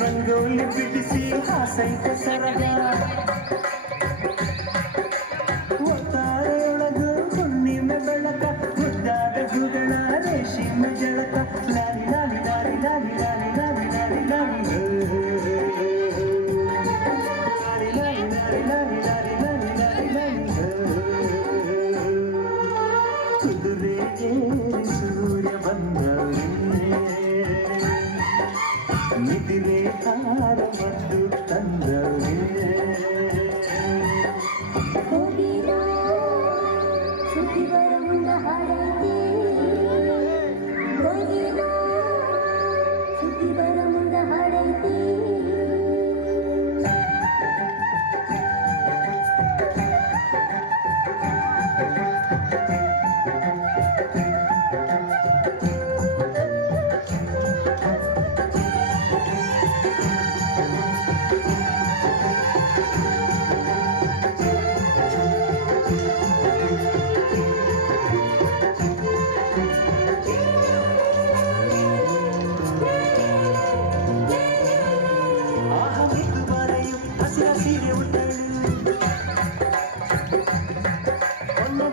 ರಂಗೋಲಿ ಬಿಡಿಸಿ ಹಾಸೈತ ಸರಗ.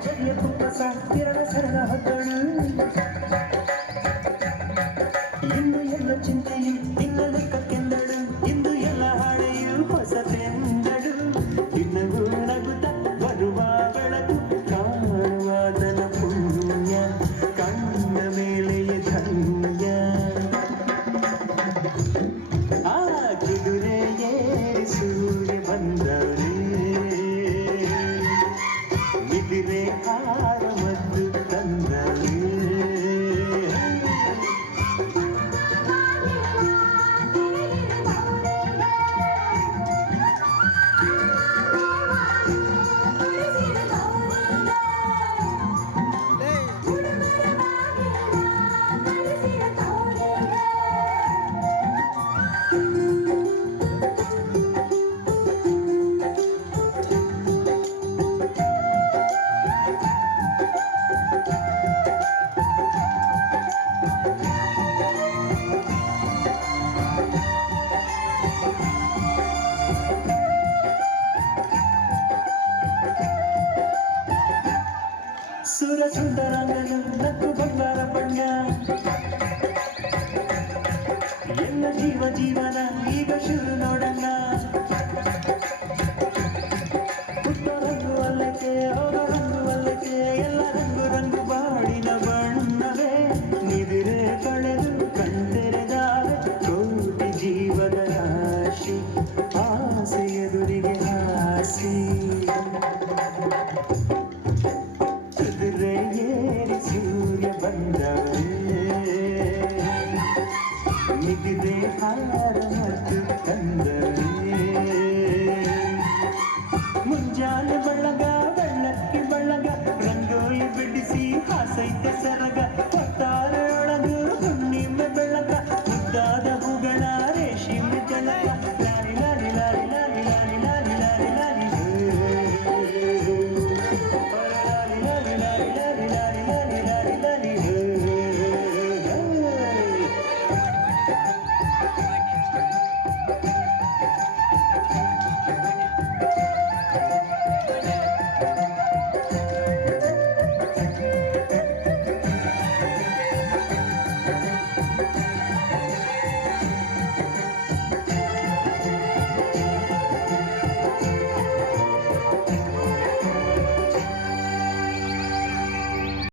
जय खूपचा तिराला सरला हतण సుర సుందరంగను నక్కు బంగార పండ ఎల్ల జీవ జీవన I'm